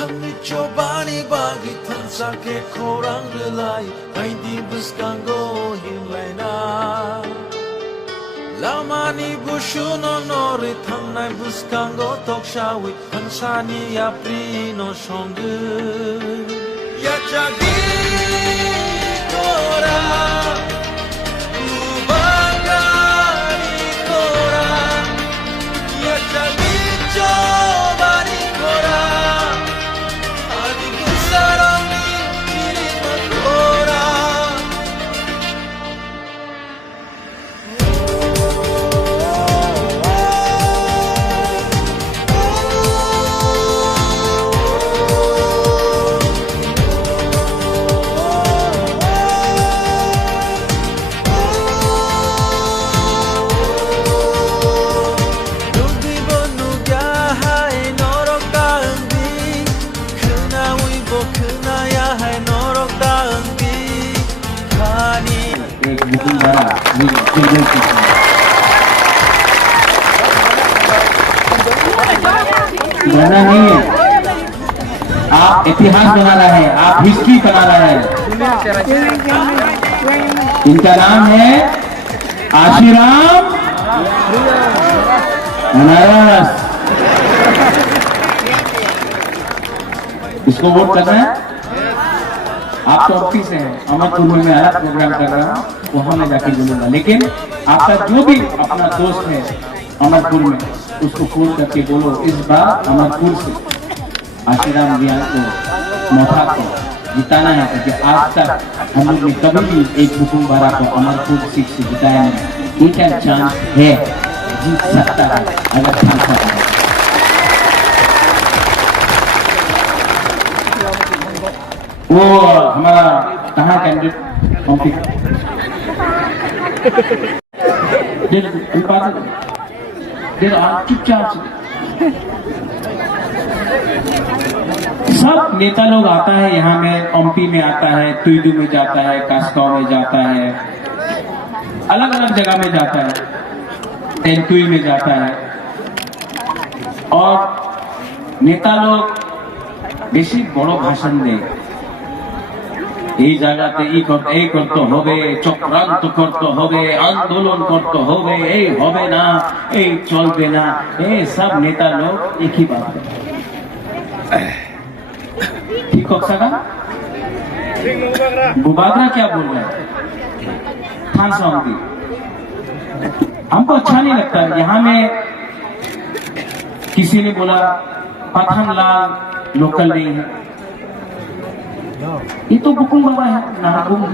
Tangi chobani bagi tansa ke korang relai Haidi buskango himlaina Lamani bushuno nori tangnai buskango tokshawi Tansani yapri no shongu Yachagi kora Ubagari kora Yachagi chobani kora Adi kusarami kirima kora गाना नहीं है, आप इतिहास बना रहे हैं, आप history बना रहे हैं। इनका नाम है आशीराम बनारस। इसको वोट करना है। आप तो ऑफिस है, अमरपुर में मैं अलग प्रोग्राम कर रहा हूँ, वहां मैं जाके बोलूंगा। लेकिन आपका जो भी अपना दोस्त है अमरपुर में, उसको फोन करके बोलो इस बार अमरपुर से आशीराम रियान को मौका को जिताना है। क्योंकि आज तक हम लोग ने कभी भी एक हुकुम बारा को अमरपुर सीट से जिताया नहीं। एक चांस है, जीत सकता है अगर चांस है। वो हमारा कहाँ कैंडिडेट चुपचाप सब नेता लोग आता है यहाँ में, एमपी में आता है, तुइदू में जाता है, कास्काव में जाता है, अलग अलग जगह में जाता है, तेंतुई में जाता है। और नेता लोग बेशी बड़ो भाषण दे, এই জায়গাতে এই করতে হবে, চক্রান্ত করতে হবে, আন্দোলন করতে হবে, এই হবে না, এই চলবে না। এই সব নেতা লোক একই बात है। ठीक होगा? बुबागरा क्या बोल रहा है? खान साहब, हमको अच्छा नहीं लगता। यहाँ में किसी ने बोला पठानलाल लोकल नहीं है, ये तो हुकुम बाबा है, ना हुकुम है।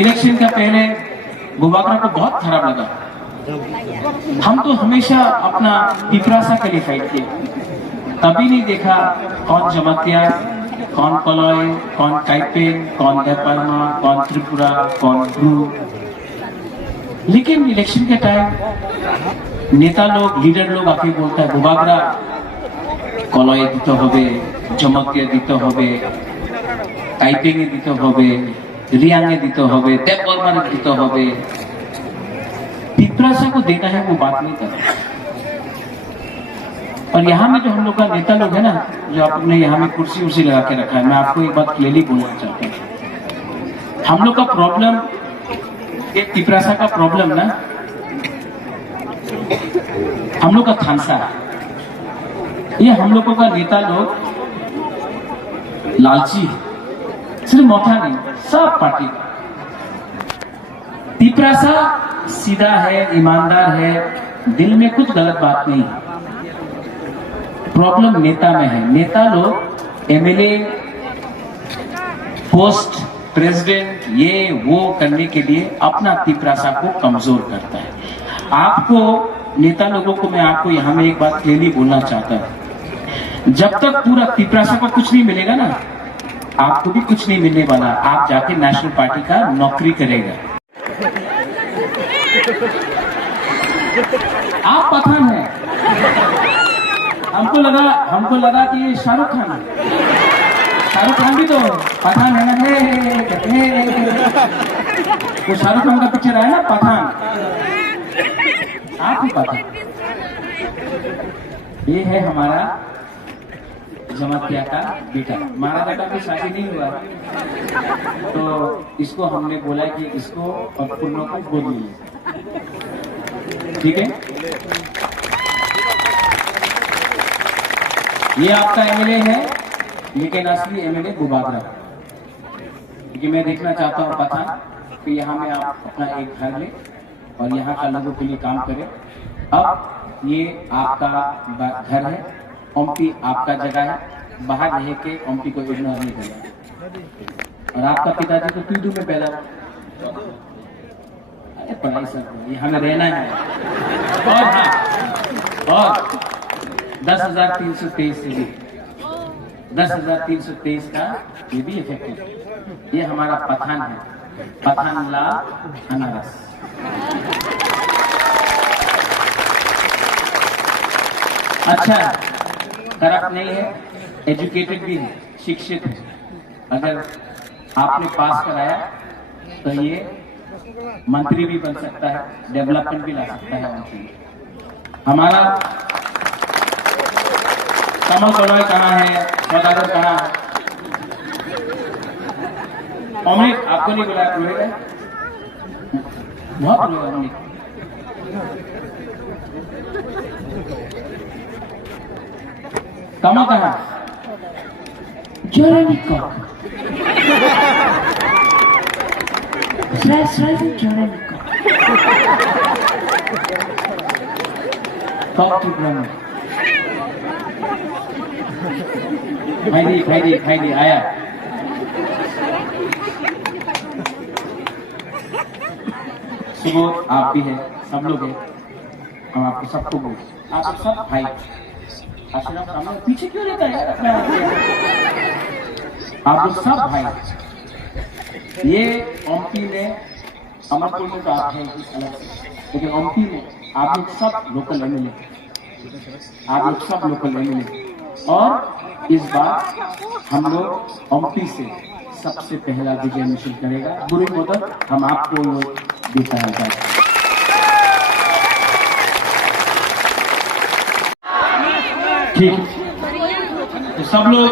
इलेक्शन का पहले बुबागरा को बहुत खराब लगा। हम तो हमेशा अपना पिपरासा के लिए फाइट किए, कभी नहीं देखा कौन जमातिया, कौन कलॉय, कौन टाइपेन, कौन नेपालमा, कौन त्रिपुरा, कौन ब्रू। लेकिन इलेक्शन के टाइम नेता लोग, लीडर लोग आके बोलता है बुबागरा कलॉय दीते होबे, जमातिया दीते होबे, टाइपिंग दीते होबे, रियांगे दीते होबे, देवबर्मा दीते होबे। पिपरासा को देना है वो बात नहीं कर रहा। और यहाँ में जो हम लोग का नेता लोग है ना, जो आपने यहाँ में कुर्सी उर्सी लगा के रखा है, मैं आपको एक बात क्लियरली बोलना चाहता हूँ। हम लोग का प्रॉब्लम, एक पिपरासा का प्रॉब्लम ना, हम लोग का खानसा है। ये हम लोगों का नेता लोग लालची है, सिर्फ मौका नहीं, सब पार्टी। पिपरासा सीधा है, ईमानदार है, दिल में कुछ गलत बात नहीं है। प्रॉब्लम नेता में है। नेता लोग एमएलए पोस्ट, प्रेसिडेंट, ये वो करने के लिए अपना पिपरासा को कमजोर करता है। आपको नेता लोगों को मैं आपको यहाँ में एक बात क्लियरली बोलना चाहता हूँ, जब तक पूरा पिपरासा को कुछ नहीं मिलेगा ना, आपको भी कुछ नहीं मिलने वाला। आप जाके नेशनल पार्टी का नौकरी करेगा। आप पठान हैं, हमको लगा कि ये शाहरुख खान है। शाहरुख खान भी तो पठान है ना। वो शाहरुख खान का पिक्चर आया ना पठान, आप ही पठान। ये है हमारा जमातिया का बेटा। महाराजा का भी शादी नहीं हुआ, तो इसको हमने बोला कि इसको और पुन्नों को गोद लीजिए, ठीक है। ये आपका एमएलए है, लेकिन असली एमएलए बुबागरा, क्योंकि मैं देखना चाहता हूँ पठान कि यहाँ में आप अपना एक घर लें और यहाँ का लोगों के लिए काम करें। अब ये आपका घर है, ओमपी आपका जगह है, बाहर रह के ओमपी को इग्नोर नहीं करना। और आपका पिताजी तो तुदू में पैदा हुआ, अरे पढ़ाई सब यहाँ में रहना है। और हाँ, और 10,323 से भी 10,323 का ये भी इफेक्टिव। ये हमारा पठान है, पठान लाल अनारस। अच्छा, करप्ट नहीं है, एजुकेटेड भी है, शिक्षित है। अगर आपने पास कराया तो ये मंत्री भी बन सकता है, डेवलपमेंट भी ला सकता है मंत्री। हमारा कमल कलॉय कहाँ है, सौदागर कहाँ है? अमित आपको नहीं बुलाया, रोएगा बहुत रोएगा अमित। कमल कहाँ? Jeremy Cock. Jeremy Cock. Talk to Brahma. खाई आया। सुबह आप भी है, सब लोग हैं, हम आपको सबको बोल, आप सब भाई। आशीर्वाद सामने पीछे क्यों रहता है? आप लोग सब भाई। ये ओमपी में, अमरपुर में तो आप हैं अलग से, लेकिन ओमपी में आप लोग सब लोकल एमएलए, आप लोग सब लोकल एमएलए। और इस बार हम लोग ओमपी से सबसे पहला विजय मिशन करेगा। गुरु मोदक हम आपको देता है। ठीक, तो सब लोग,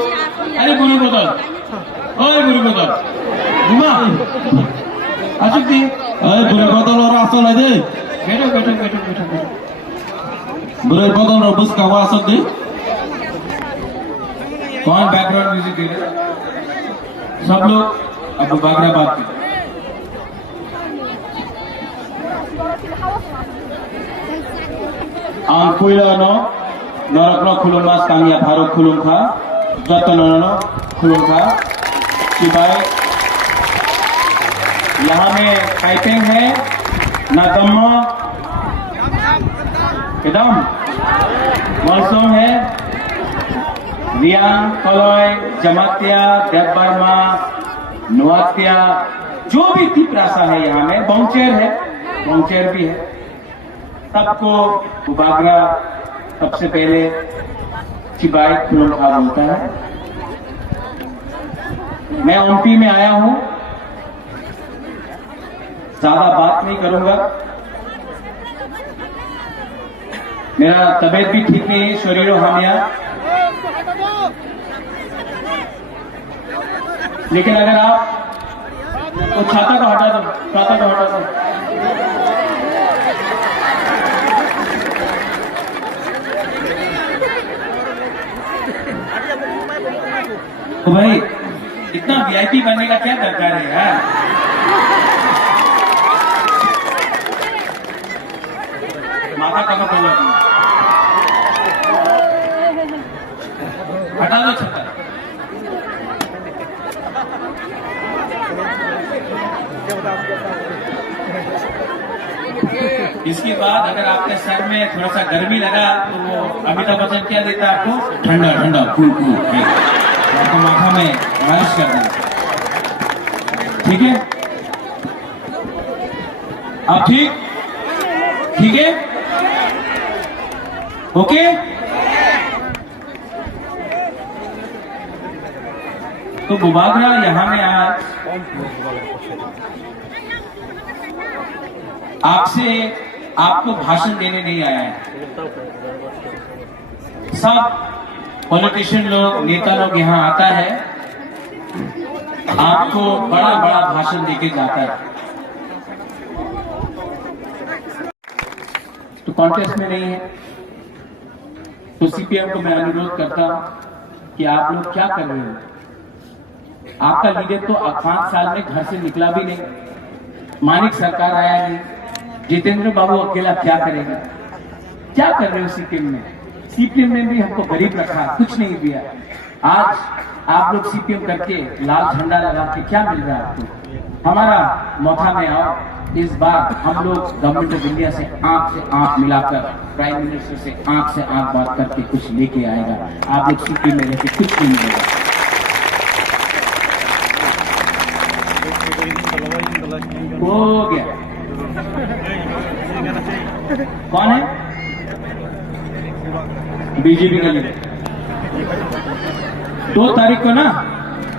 अरे गुरु बोतल, ओए गुरु बोतल, घुमा आ सकती है। अरे बुरे बोतल और आसल है दे। बैठो बैठो बैठो बैठो बैठो। बुरे बोतल और बस का आसल दे। कौन बैकग्राउंड म्यूजिक दे रहे? सब लोग अब बागरा बात की। Angkuilano, Norakno Kulumas Kangya Bharu Kulumkha, Jatanono Kulumkha, सिवाय यहाँ में पाइपिंग है, नागम्मा, एकदम मौसम है, रियान, कलॉय, जमातिया, देवबर्मा, नुआतिया, जो भी तिप्रासा है यहाँ में, बौंचेर है, बौंचेर भी है। सबको बागरा सबसे पहले चिबाई खुलुमखा बोलता है। मैं ओमपी में आया हूं, ज्यादा बात नहीं करूंगा, मेरा तबीयत भी ठीक नहीं है, शरीर हानिया। लेकिन अगर आप वो छाता को हटा दो, छाता को हटा दो। तो भाई इतना वीआईपी बनने का क्या दरकार है यार? माथा कहाँ बोलो, हटा दो छत्ता। इसके बाद अगर आपके सर में थोड़ा सा गर्मी लगा तो वो अमिताभ बच्चन क्या देता है आपको? ठंडा ठंडा कूल कूल, आपको माथा में मालिश कर दें, ठीक है? आप ठीक है? ओके? तो बुबागरा यहाँ में आज आपसे आपको भाषण देने नहीं आया है। सब पॉलिटिशियन लोग, नेता लोग यहाँ आता है, आपको बड़ा बड़ा भाषण देके जाता है, तो कॉन्टेस्ट में नहीं है। तो सीपीएम को मैं अनुरोध करता हूं कि आप लोग क्या कर रहे हो? आपका लीडर तो 5 साल में घर से निकला भी नहीं, मानिक सरकार आया नहीं, जितेंद्र बाबू अकेला क्या करेगा? क्या कर रहे हो सीपीएम में? सीपीएम ने भी हमको गरीब रखा, कुछ नहीं दिया। आज आप लोग सीपीएम करके लाल झंडा लगा के क्या मिल रहा है आपको? हमारा मौका में आओ, इस बार हम लोग गवर्नमेंट ऑफ इंडिया से आंख मिलाकर, प्राइम मिनिस्टर से आंख बात करके कुछ लेके आएगा। आप लोग सीपीएम में रहकर कुछ नहीं मिलेगा। हो गया। कौन है? बीजेपी का लीडर। 2 तारीख को ना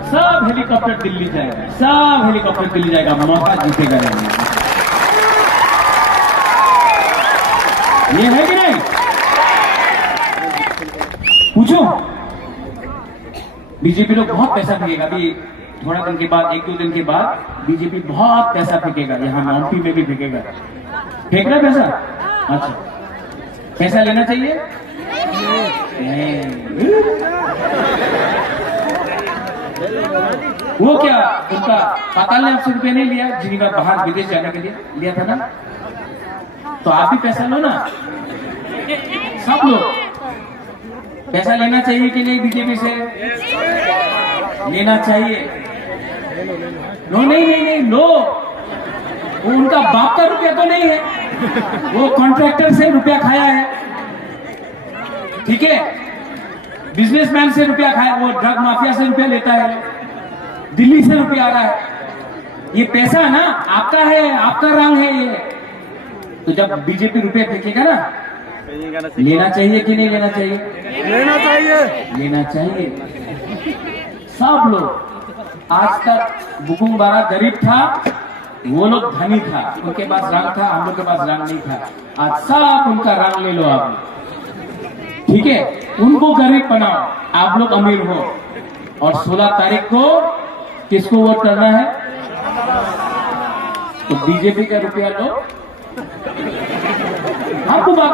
सब हेलीकॉप्टर दिल्ली जाएगा, सब हेलीकॉप्टर दिल्ली जाएगा, मौका जीतेगा। ये है कि नहीं? पूछो। बीजेपी लोग बहुत पैसा फेंकेगा। अभी थोड़ा दिन के बाद, 1-2 दिन के बाद बीजेपी बहुत पैसा फेंकेगा। यहाँ एमपी में भी फेंकेगा। फेंक रहा पैसा? अच्छा, पैसा लेना चाहिए? वो क्या उनका पाताल ने आपसे रुपये नहीं लिया? जिनका बाहर विदेश जाने के लिए लिया था ना, तो आप भी पैसा लो ना। सब लोग पैसा लेना चाहिए कि नहीं? बीजेपी से लेना चाहिए। लो, नहीं लो। वो उनका बाप का रुपया तो नहीं है, वो कॉन्ट्रैक्टर से रुपया खाया है, ठीक है? बिजनेसमैन से रुपया खाया, वो ड्रग माफिया से रुपया लेता है, दिल्ली से रुपया आ रहा है। ये पैसा ना आपका है, आपका रंग है ये। तो जब बीजेपी रुपये फेंकेगा ना, लेना चाहिए कि नहीं लेना चाहिए? लेना चाहिए, लेना चाहिए। सब लोग, आज तक बुकुम बारा गरीब था, वो लोग धनी था, उनके पास रंग था, हम लोग के पास रंग नहीं था। आज सब उनका रंग ले लो आप, ठीक है? उनको गरीब बनाओ, आप लोग अमीर हो। और 16 तारीख को किसको वोट करना है? तो बीजेपी का रुपया लो, आपको बात